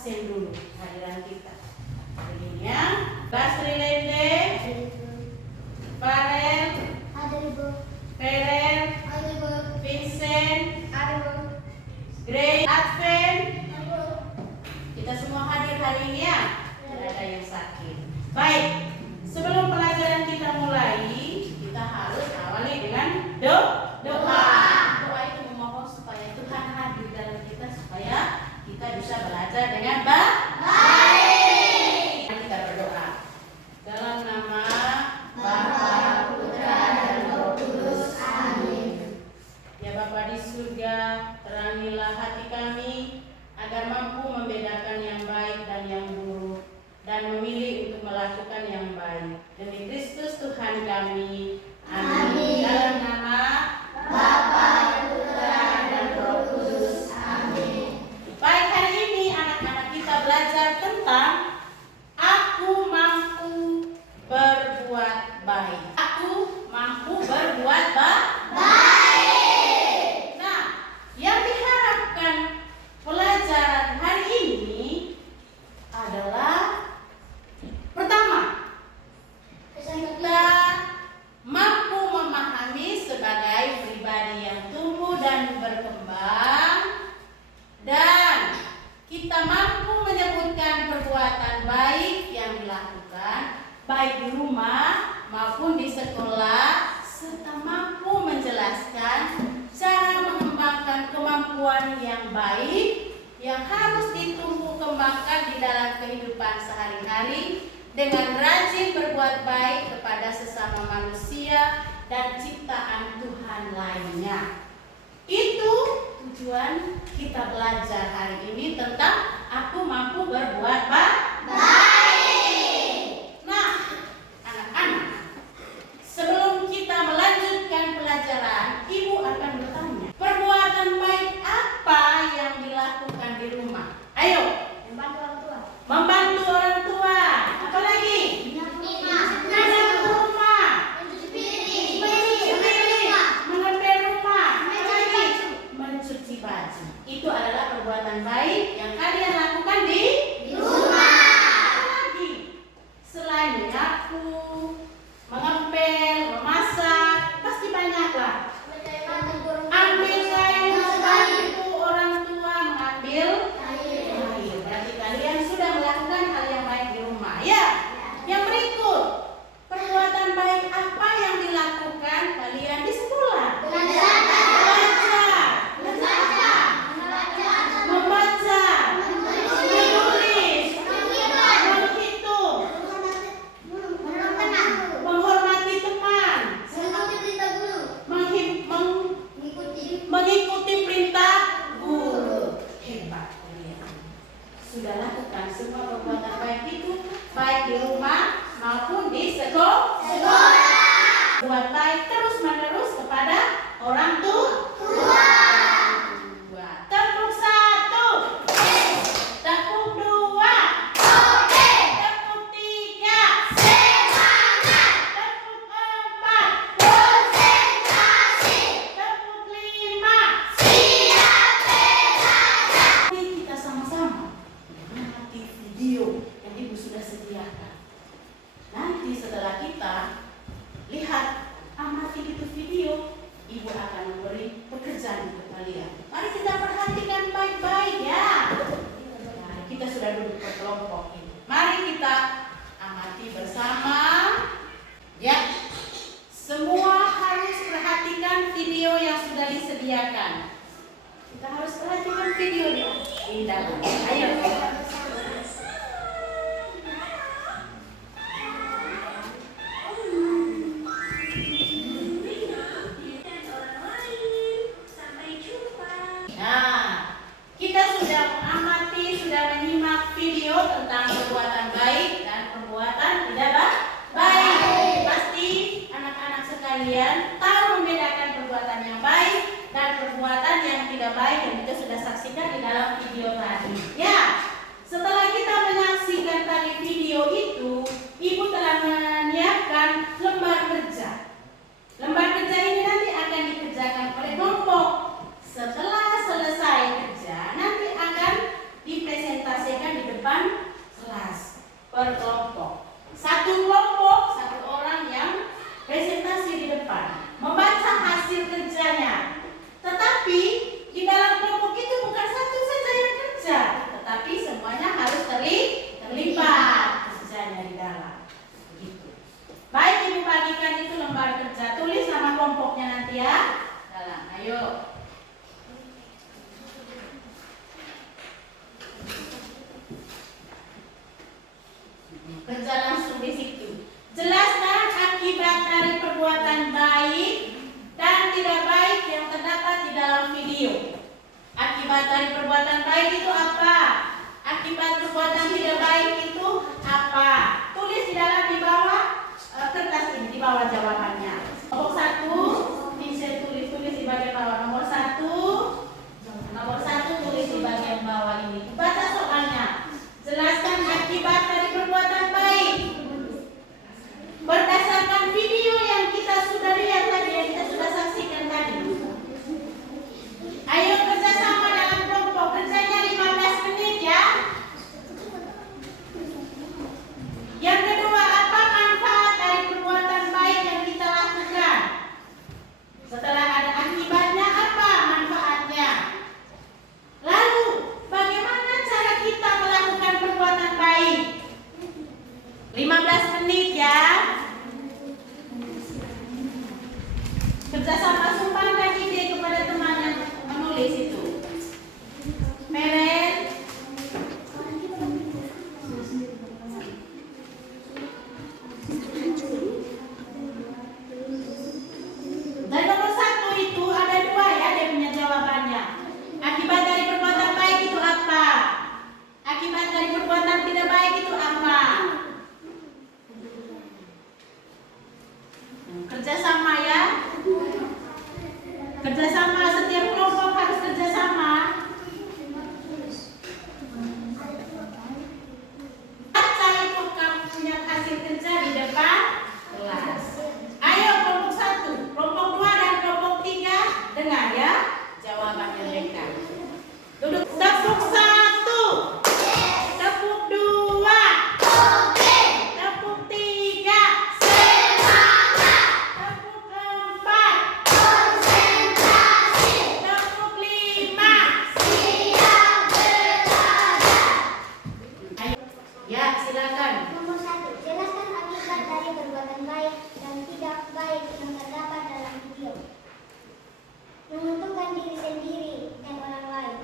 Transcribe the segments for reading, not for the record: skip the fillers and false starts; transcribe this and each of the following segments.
absen dulu hadiran kita. Begini ya. Basri Lende, Farel, Ferel, Vincent, Grace, Adven. Kita semua hadir hari ini ya. Tidak ada yang sakit. Baik, sebelum pelajaran kita mulai, kita harus awali dengan doa. Doa itu memohon supaya Tuhan hadir dalam kita, supaya kita bisa belajar dengan baik. Kita berdoa dalam nama Bapa, Putra, dan Roh Kudus. Amin. Ya Bapa di surga, terangilah hati kami agar mampu membedakan yang baik dan yang buruk, dan memilih untuk melakukan yang baik. Demi Kristus Tuhan kami. Amin. Dalam nama Bapa, Putra, dan Roh Kudus. Amin. Baik, hari ini anak-anak kita belajar tentang aku mampu berbuat baik. Aku mampu berbuat baik. Nah, yang diharapkan pelajaran hari ini adalah pertama, kita mampu memahami sebagai pribadi yang tumbuh dan berkembang, dan kita mampu menyebutkan perbuatan baik yang dilakukan baik di rumah maupun di sekolah, serta mampu menjelaskan cara mengembangkan kemampuan yang baik yang harus ditumbuh kembangkan di dalam kehidupan sehari-hari dengan rajin berbuat baik kepada sesama manusia dan ciptaan Tuhan lainnya. Itu tujuan kita belajar hari ini tentang aku mampu berbuat baik. Nah, anak-anak, sebelum kita melanjutkan pelajaran, Ibu akan bertanya, perbuatan baik apa yang dilakukan di rumah? Ayo. Membantu orang tua. Apa lagi? Menyapu rumah. Mengepel rumah. Apa lagi? Mencuci baju. Itu adalah perbuatan baik yang kalian lakukan di rumah. Apa lagi? Selain menyapu, mengepel, memasak, pasti banyak lah. Ambil kain, membantu orang tua mengambil air. Berarti kalian sudah melakukan hal yang baik di rumah. Ya. Yang berikut, perbuatan baik apa yang dilakukan kalian di sekolah? Membaca, menulis, menghitung, menghormati teman, mengikuti perintah guru. Hebat kalian. Sudah lakukan semua perbuatan baik itu, baik di rumah maupun di sekolah. Buat baik terus menerus kepada orang tua. Tepuk 1, tepuk 2, tepuk 3, tepuk 4, tepuk 5. Mari kita sama-sama mengamati video yang Ibu sudah sediakan. Nanti setelah kita lihat, amati itu video, Ibu akan memberi pekerjaan untuk kalian. Mari kita perhatikan baik-baik ya. Nah, kita sudah duduk berkelompok ini. Mari kita amati bersama. Ya, semua harus perhatikan video yang sudah disediakan. Kita harus perhatikan videonya di dalam. Ayo. Nah, kita sudah mengamati, sudah menyimak video tentang perbuatan baik dan perbuatan tidak baik. Pasti anak-anak sekalian tahu membedakan perbuatan yang baik dan perbuatan yang tidak baik yang kita sudah saksikan di dalam video tadi. Ya, setelah kita menyaksikan tadi video itu, Ibu telah menyiapkan lembar kerja. Lembar kerja ini nanti akan dikerjakan oleh kelompok. Setelah selesai kerja, nanti akan dipresentasikan di Akibat dari perbuatan baik itu apa? Akibat perbuatan tidak baik itu apa? Tulis di bawah kertas ini, di bawah jawabannya. Nomor 1, bisa tulis di bagian bawah. Nomor 1 tulis di bagian bawah ini. Baca soalnya. Jelaskan akibat dari perbuatan baik. Berdasarkan video yang kita sudah lihat tadi, yang kita sudah saksikan tadi. Ayo kerjasama dalam kelompok. Kerjanya 15 menit ya. Yang kedua, apa manfaat dari perbuatan baik yang kita lakukan? Setelah ada akibatnya, apa manfaatnya? Lalu, bagaimana cara kita melakukan perbuatan baik? 15 menit ya. Kerjasama, sumbangkan ide kepada teman yang menulis itu. Meren. Dan nomor 1 itu ada 2 ya, dia punya jawabannya. Akibat dari perbuatan baik itu apa? Akibat dari perbuatan tidak baik itu apa? Kerjasama ya. Kerjasama, setiap kelompok harus kerjasama. Baca itu kamu punya hasil kerja di depan kelas. Ayo kelompok 1, kelompok 2 dan kelompok 3 dengar ya jawabannya mereka. Duduk. Tepuk 1, tepuk 2, tepuk 3, tepuk 4, tepuk 5. Ayo. Ya, silakan. Nomor 1, jelaskan akibat dari perbuatan baik dan tidak baik yang terdapat dalam video. Menguntungkan diri sendiri dan orang lain.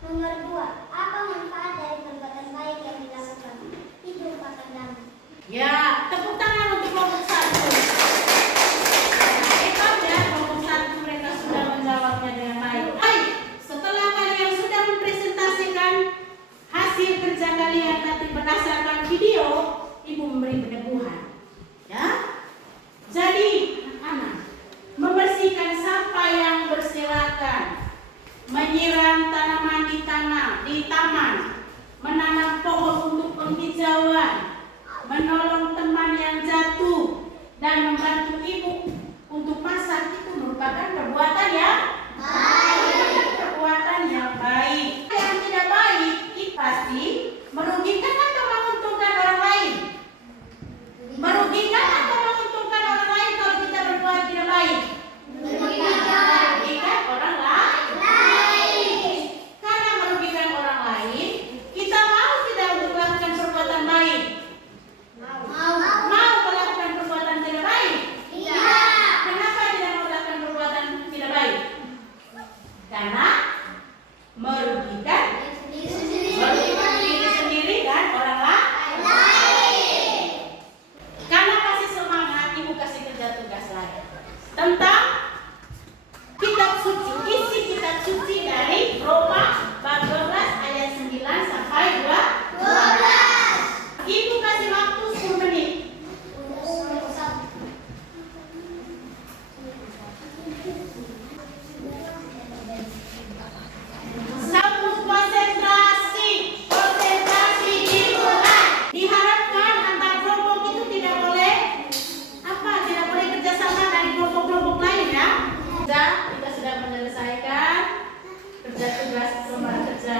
Nomor 2, apa manfaat dari perbuatan baik yang dilakukan? Itu merupakan damai. Ya, tepuk tangan untuk kelompok 1. Hebat ya, kelompok 1 mereka sudah menjawabnya dengan baik. Baik, setelah kalian sudah mempresentasikan hasil kerja kalian nanti berdasarkan video, Ibu memberi peneguhan. Ya. Jadi, anak, membersihkan sampah yang berserakan, menyiram tanaman di taman, menanam pohon untuk penghijauan, menolong teman yang jatuh, dan membantu ibu untuk masak itu merupakan perbuatan yang baik. Perbuatan yang baik. Yang tidak baik itu pasti merugikan atau menguntungkan orang lain. Merugikan atau menguntungkan orang lain kalau kita berbuat tidak baik. Merugikan orang lain. Karena merugikan orang lain, kita mau tidak untuk melakukan perbuatan baik. Mau melakukan perbuatan tidak baik? Iya. Kenapa tidak mau melakukan perbuatan tidak baik? Karena merugikan diri sendiri dan orang lain. Karena kasih semangat, Ibu kasih kerja tugas lain tentang kitab suci. Isi kitab suci dari Roma bab 12 ayat 9 sampai 12. Ibu kasih waktu 10 menit. Satu, konsentrasi dimulai. Diharapkan antar kelompok itu tidak boleh kerjasama dari kelompok-kelompok lain ya. Kita sudah menyelesaikan kerja tugas lembar kerja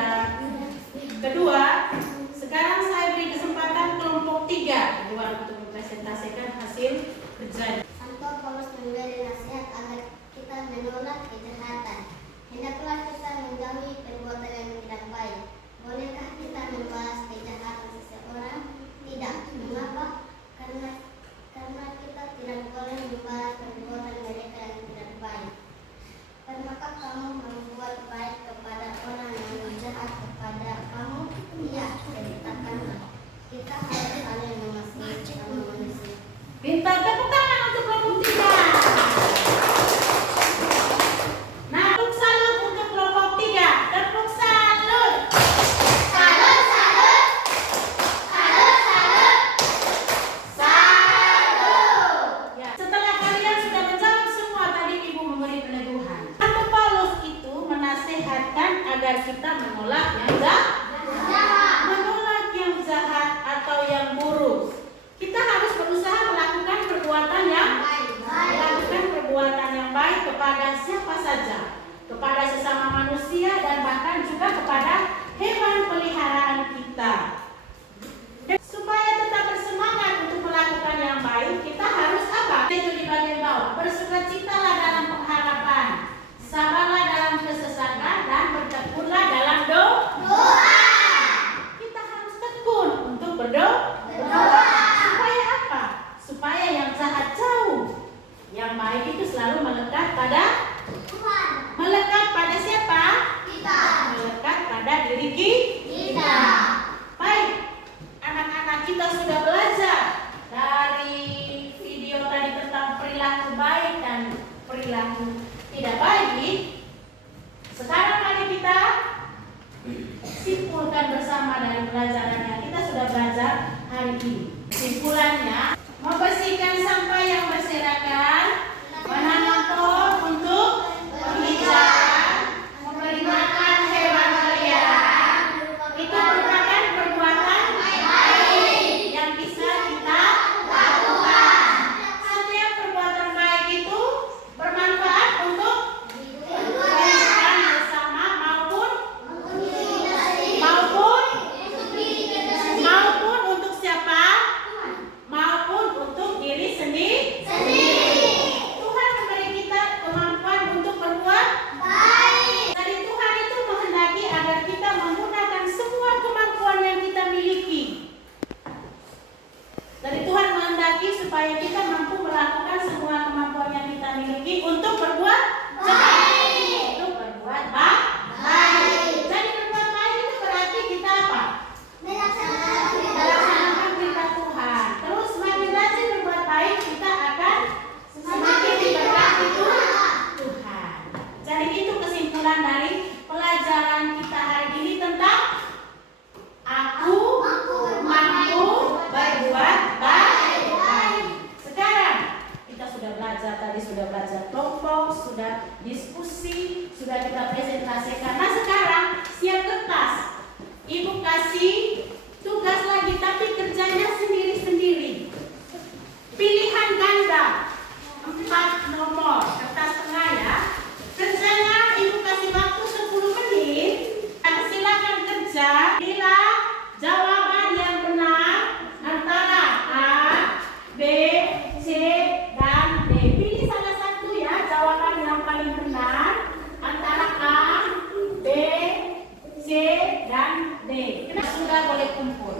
kedua. Sekarang saya beri kesempatan kelompok 3 untuk mempresentasikan hasil kerja. Santo Paulus memberi nasihat agar kita menolak kejahatan. Hendaklah kita menjauhi perbuatan yang tidak baik. Bolehkah kita membalas kejahatan seseorang? Tidak. Mengapa? Karena kita tidak boleh membalas perbuatan mereka yang tidak baik. Pernahkah kamu membuat baik kepada orang yang jahat kepada kamu? Iya, ceritakanlah. Kita harus saling mengasihi sama manusia. Pintar, tepuk tangan untuk kita. Baik, anak-anak kita sudah belajar dari video tadi tentang perilaku baik dan perilaku tidak baik. Sekarang mari kita simpulkan bersama dari pelajaran yang kita sudah belajar hari ini. Kesimpulannya, membersihkan sampah yang berserakan, menanam pohon untuk penghijauan, memberi makan hewan peliharaan, itu merupakan perbuatan baik yang bisa kita lakukan. Setiap perbuatan baik itu bermanfaat untuk kehidupan bersama maupun untuk siapa? Maupun untuk diri sendiri. Tuhan memberi kita kemampuan untuk berbuat baik. Dari Tuhan itu menghendaki agar kita menggunakan semua kemampuan yang kita miliki. Dari Tuhan menghendaki supaya kita mampu melakukan semua kemampuan yang kita miliki untuk berbuat baik. Untuk berbuat baik. Jadi berbuat baik itu berarti kita apa? Melaksanakan perintah Tuhan. Terus semakin rajin berbuat baik, kita akan semakin diberkati Tuhan. Jadi itu kesimpulan dari pelajaran kita hari ini tentang aku mampu berbuat baik. Sekarang kita sudah belajar kelompok, sudah diskusi, sudah kita presentasikan. Nah sekarang siap kertas. Ibu kasih tugas lagi, tapi kerjanya sendiri-sendiri. Pilihan ganda 4 nomor kertas tengah ya. Kerjanya ibu kasih waktu 10 menit. Silakan kerja. Pilih jawaban yang benar antara A, B, C, dan D. Pilih salah satu ya jawaban yang paling benar antara A, B, C, dan D. Kita sudah boleh kumpul.